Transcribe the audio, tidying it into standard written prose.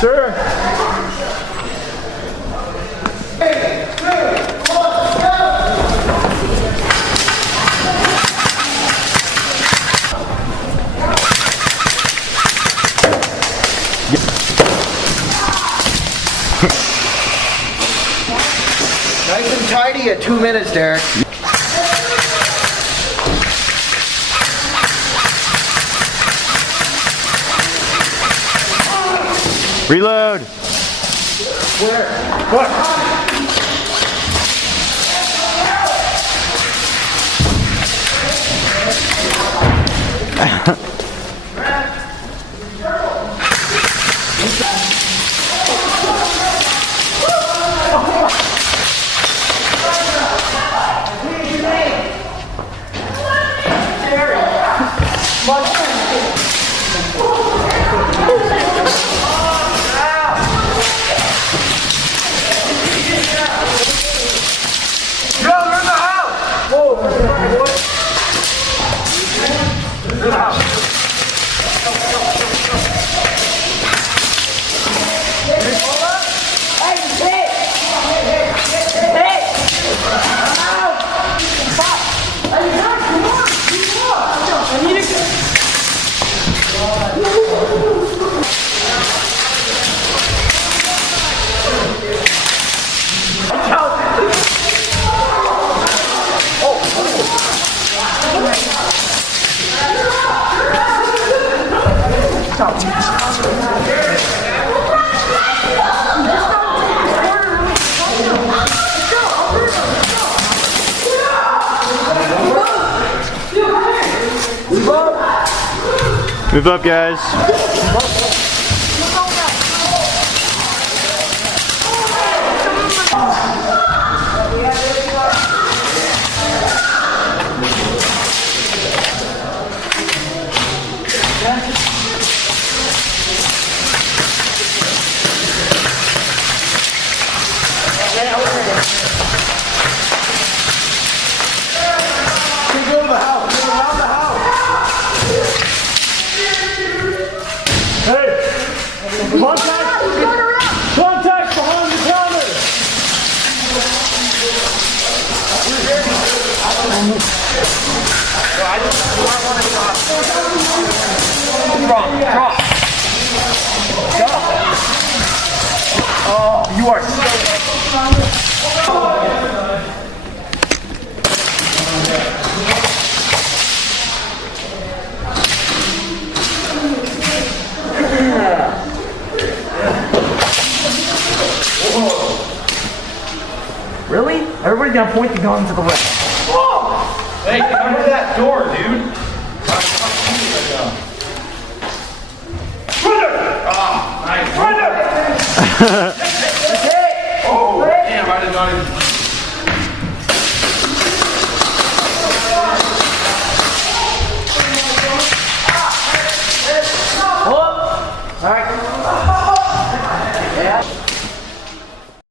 Sir. Nice and tidy at 2 minutes, Derek. Reload. Where? What? Move up, guys. Contact behind the counter! Drop. Oh, you are so... Really? Everybody's gonna point the gun to the left. Whoa! Hey, come to that door, dude. Ah, nice. Oh, damn, I did not even...